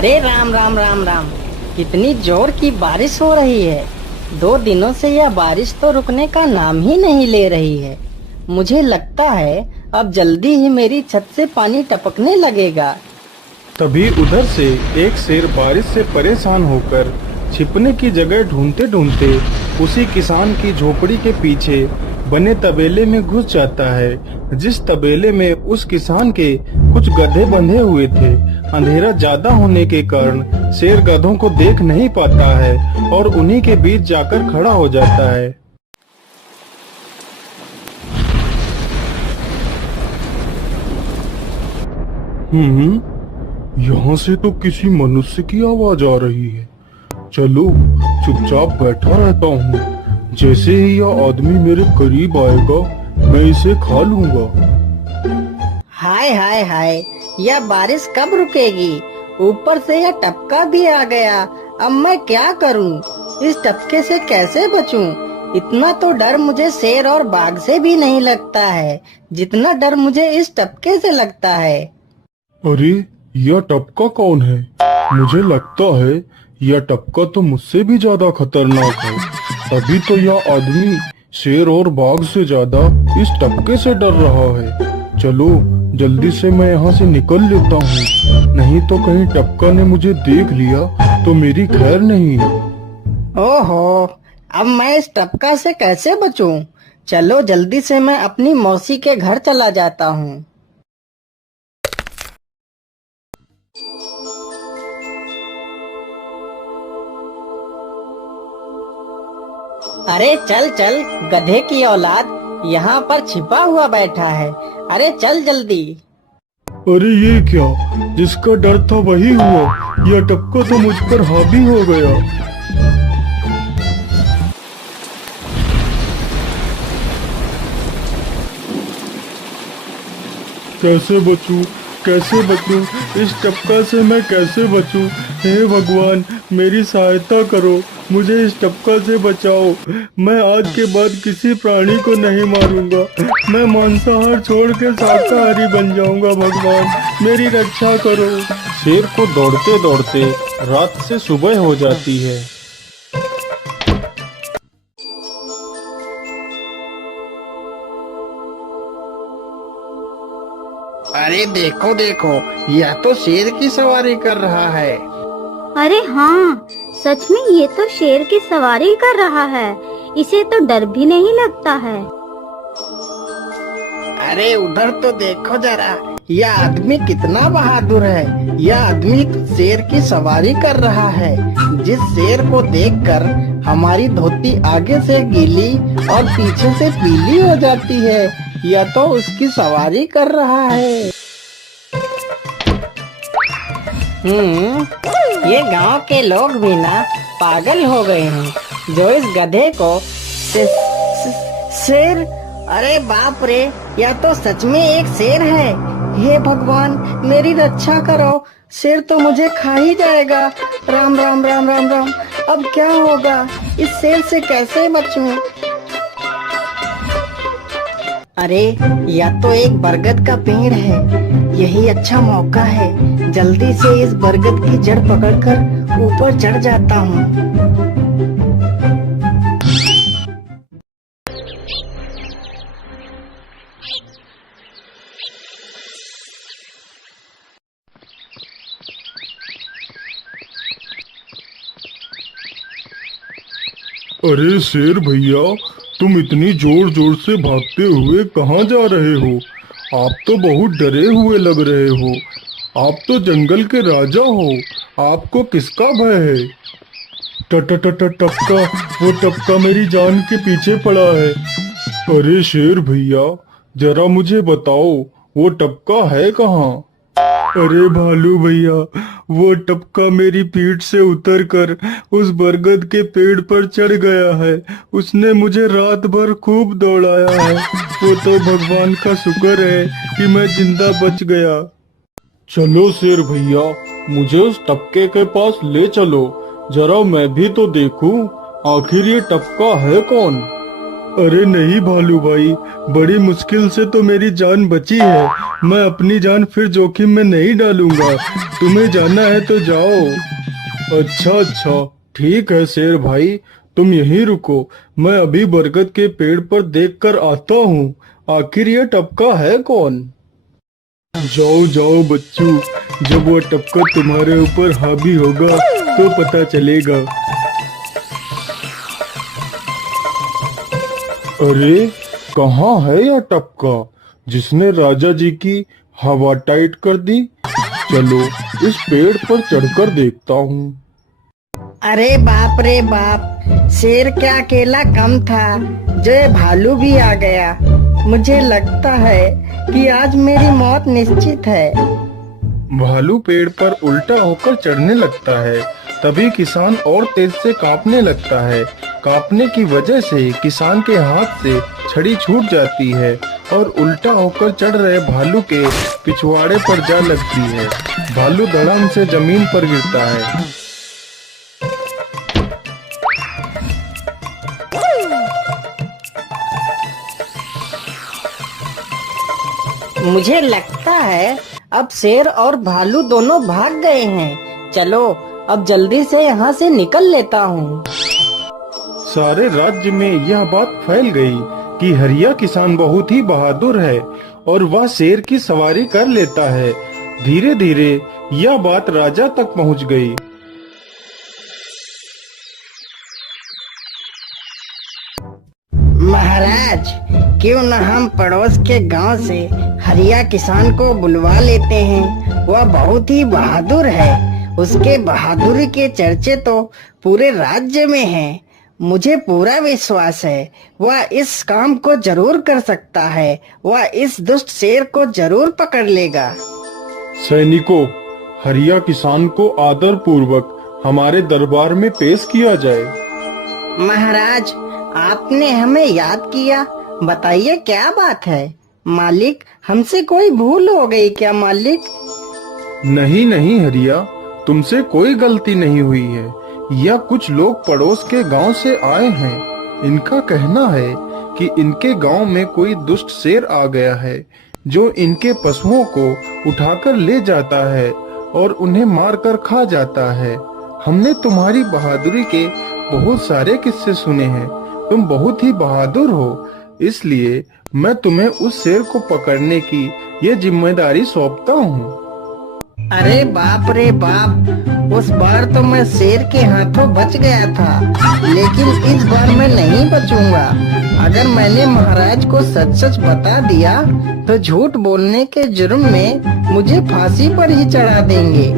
अरे राम राम राम राम। कितनी जोर की बारिश हो रही है। 2 दिनों से यह बारिश तो रुकने का नाम ही नहीं ले रही है। मुझे लगता है अब जल्दी ही मेरी छत से पानी टपकने लगेगा। तभी उधर से एक शेर बारिश से परेशान होकर छिपने की जगह ढूंढते ढूंढते उसी किसान की झोपड़ी के पीछे बने तबेले में घुस जाता है, जिस तबेले में उस किसान के कुछ गधे बंधे हुए थे। अंधेरा ज्यादा होने के कारण शेर गधों को देख नहीं पाता है और उन्हीं के बीच जाकर खड़ा हो जाता है। यहाँ से तो किसी मनुष्य की आवाज आ रही है। चलो चुपचाप बैठा रहता हूँ, जैसे ही यह आदमी मेरे करीब आएगा मैं इसे खा लूंगा। हाय हाय हाय, यह बारिश कब रुकेगी? ऊपर से यह टपका भी आ गया। अब मैं क्या करूं? इस टपके से कैसे बचूं? इतना तो डर मुझे शेर और बाघ से भी नहीं लगता है, जितना डर मुझे इस टपके से लगता है। अरे यह टपका कौन है? मुझे लगता है यह टपका तो मुझसे भी ज्यादा खतरनाक है। तभी तो यह आदमी शेर और बाघ से ज्यादा इस टपके से डर रहा है। चलो जल्दी से मैं यहाँ से निकल लेता हूँ, नहीं तो कहीं टपका ने मुझे देख लिया तो मेरी खैर नहीं। ओहो, अब मैं इस टपका से कैसे बचूं? चलो जल्दी से मैं अपनी मौसी के घर चला जाता हूँ। अरे चल चल गधे की औलाद, यहाँ पर छिपा हुआ बैठा है। अरे चल जल्दी। अरे ये क्या, जिसका डर था वही हुआ। यह टपका तो मुझ पर हावी हो गया। कैसे बचूं? कैसे बचूं? इस टपका से मैं कैसे बचूं? हे भगवान मेरी सहायता करो, मुझे इस टपका से बचाओ। मैं आज के बाद किसी प्राणी को नहीं मारूंगा, मैं मांसाहार छोड़ के शाकाहारी बन जाऊंगा। भगवान मेरी रक्षा करो। शेर को दौड़ते दौड़ते रात से सुबह हो जाती है। अरे देखो देखो, यह तो शेर की सवारी कर रहा है। अरे हाँ, सच में ये तो शेर की सवारी कर रहा है। इसे तो डर भी नहीं लगता है। अरे उधर तो देखो जरा, यह आदमी कितना बहादुर है। यह आदमी तो शेर की सवारी कर रहा है। जिस शेर को देखकर हमारी धोती आगे से गीली और पीछे से पीली हो जाती है, यह तो उसकी सवारी कर रहा है। ये गांव के लोग भी ना पागल हो गए हैं, जो इस गधे को शेर। अरे बाप रे, यह तो सच में एक शेर है। हे भगवान मेरी रक्षा करो, शेर तो मुझे खा ही जाएगा। राम राम राम राम राम। अब क्या होगा? इस शेर से कैसे बचूं? अरे यह तो एक बरगद का पेड़ है। यही अच्छा मौका है, जल्दी से इस बरगद की जड़ पकड़कर ऊपर चढ़ जाता हूँ। अरे शेर भैया, तुम इतनी जोर जोर से भागते हुए कहाँ जा रहे हो? आप तो बहुत डरे हुए लग रहे हो। आप तो जंगल के राजा हो, आपको किसका भय है? टपका, वो टपका मेरी जान के पीछे पड़ा है। अरे शेर भैया, जरा मुझे बताओ वो टपका है कहाँ? अरे भालू भैया, वो टपका मेरी पीठ से उतरकर उस बरगद के पेड़ पर चढ़ गया है। उसने मुझे रात भर खूब दौड़ाया है। वो तो भगवान का शुक्र है कि मैं जिंदा बच गया। चलो शेर भैया, मुझे उस टपके के पास ले चलो, जरा मैं भी तो देखूं आखिर ये टपका है कौन। अरे नहीं भालू भाई, बड़ी मुश्किल से तो मेरी जान बची है। मैं अपनी जान फिर जोखिम में नहीं डालूंगा। तुम्हें जाना है तो जाओ। अच्छा अच्छा, ठीक है शेर भाई, तुम यहीं रुको। मैं अभी बरगद के पेड़ पर देखकर आता हूँ। आखिर ये टपका है कौन? जाओ जाओ बच्चू, जब वो टपका तुम्हारे ऊपर हावी होगा तो पता चलेगा। अरे कहाँ है यह टपका जिसने राजा जी की हवा टाइट कर दी? चलो इस पेड़ पर चढ़कर देखता हूँ। अरे बाप रे बाप, शेर क्या अकेला कम था, जो ये भालू भी आ गया। मुझे लगता है कि आज मेरी मौत निश्चित है। भालू पेड़ पर उल्टा होकर चढ़ने लगता है। तभी किसान और तेज से कांपने लगता है। कांपने की वजह से किसान के हाथ से छड़ी छूट जाती है और उल्टा होकर चढ़ रहे भालू के पिछवाड़े पर जा लगती है। भालू धड़ाम से जमीन पर गिरता है। मुझे लगता है अब शेर और भालू दोनों भाग गए हैं। चलो अब जल्दी से यहाँ से निकल लेता हूँ। सारे राज्य में यह बात फैल गई कि हरिया किसान बहुत ही बहादुर है और वह शेर की सवारी कर लेता है। धीरे धीरे यह बात राजा तक पहुँच गई। महाराज, क्यों न हम पड़ोस के गांव से हरिया किसान को बुलवा लेते हैं। वह बहुत ही बहादुर है। उसके बहादुरी के चर्चे तो पूरे राज्य में हैं। मुझे पूरा विश्वास है वह इस काम को जरूर कर सकता है। वह इस दुष्ट शेर को जरूर पकड़ लेगा। सैनिकों, हरिया किसान को आदर पूर्वक हमारे दरबार में पेश किया जाए। महाराज, आपने हमें याद किया। बताइए क्या बात है। मालिक, हमसे कोई भूल हो गई क्या मालिक? नहीं नहीं हरिया, तुमसे कोई गलती नहीं हुई है। यह कुछ लोग पड़ोस के गांव से आए हैं। इनका कहना है कि इनके गांव में कोई दुष्ट शेर आ गया है जो इनके पशुओं को उठाकर ले जाता है और उन्हें मारकर खा जाता है। हमने तुम्हारी बहादुरी के बहुत सारे किस्से सुने हैं। तुम बहुत ही बहादुर हो, इसलिए मैं तुम्हें उस शेर को पकड़ने की ये जिम्मेदारी सौंपता हूँ। अरे बाप रे बाप, उस बार तो मैं शेर के हाथों बच गया था, लेकिन इस बार मैं नहीं बचूंगा। अगर मैंने महाराज को सच सच बता दिया तो झूठ बोलने के जुर्म में मुझे फांसी पर ही चढ़ा देंगे।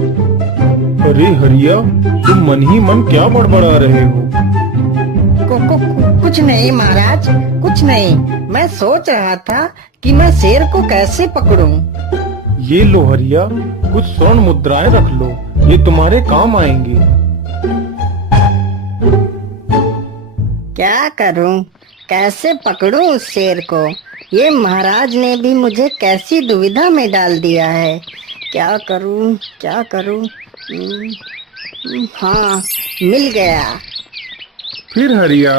अरे हरिया, तुम मन ही मन क्या बड़बड़ा रहे हो? कुछ नहीं महाराज, कुछ नहीं। मैं सोच रहा था कि मैं शेर को कैसे पकड़ूं। ये लो हरिया, कुछ स्वर्ण मुद्राएं रख लो, ये तुम्हारे काम आएंगी। क्या करूं, कैसे पकड़ूं उस शेर को? ये महाराज ने भी मुझे कैसी दुविधा में डाल दिया है। क्या करूं, क्या करूं? हाँ, मिल गया। फिर हरिया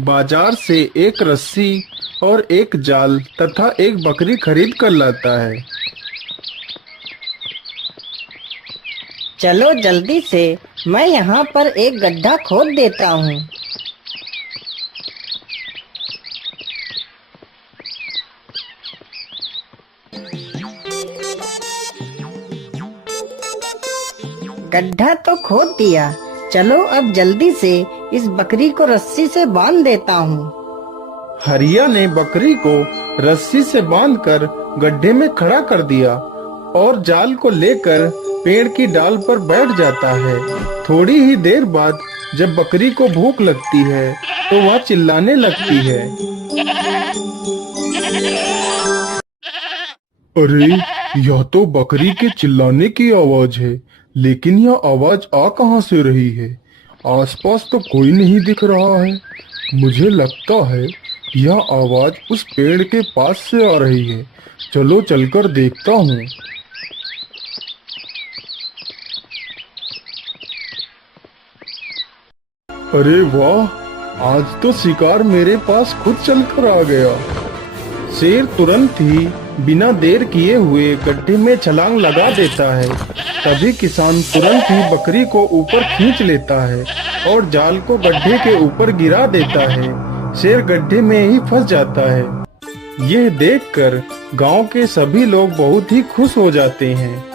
बाजार से एक रस्सी और एक जाल तथा एक बकरी खरीद कर लाता है। चलो जल्दी से, मैं यहाँ पर एक गड्ढा खोद देता हूँ। गड्ढा तो खोद दिया। चलो अब जल्दी से इस बकरी को रस्सी से बांध देता हूँ। हरिया ने बकरी को रस्सी से बांधकर गड्ढे में खड़ा कर दिया और जाल को लेकर पेड़ की डाल पर बैठ जाता है। थोड़ी ही देर बाद जब बकरी को भूख लगती है तो वह चिल्लाने लगती है। अरे, यह तो बकरी के चिल्लाने की आवाज है, लेकिन यह आवाज आ कहां से रही है? आसपास तो कोई नहीं दिख रहा है। मुझे लगता है यह आवाज उस पेड़ के पास से आ रही है। चलो चलकर देखता हूँ। अरे वाह, आज तो शिकार मेरे पास खुद चल कर आ गया। शेर तुरंत ही बिना देर किए हुए गड्ढे में छलांग लगा देता है। तभी किसान तुरंत ही बकरी को ऊपर खींच लेता है और जाल को गड्ढे के ऊपर गिरा देता है। शेर गड्ढे में ही फंस जाता है। यह देखकर गांव के सभी लोग बहुत ही खुश हो जाते हैं।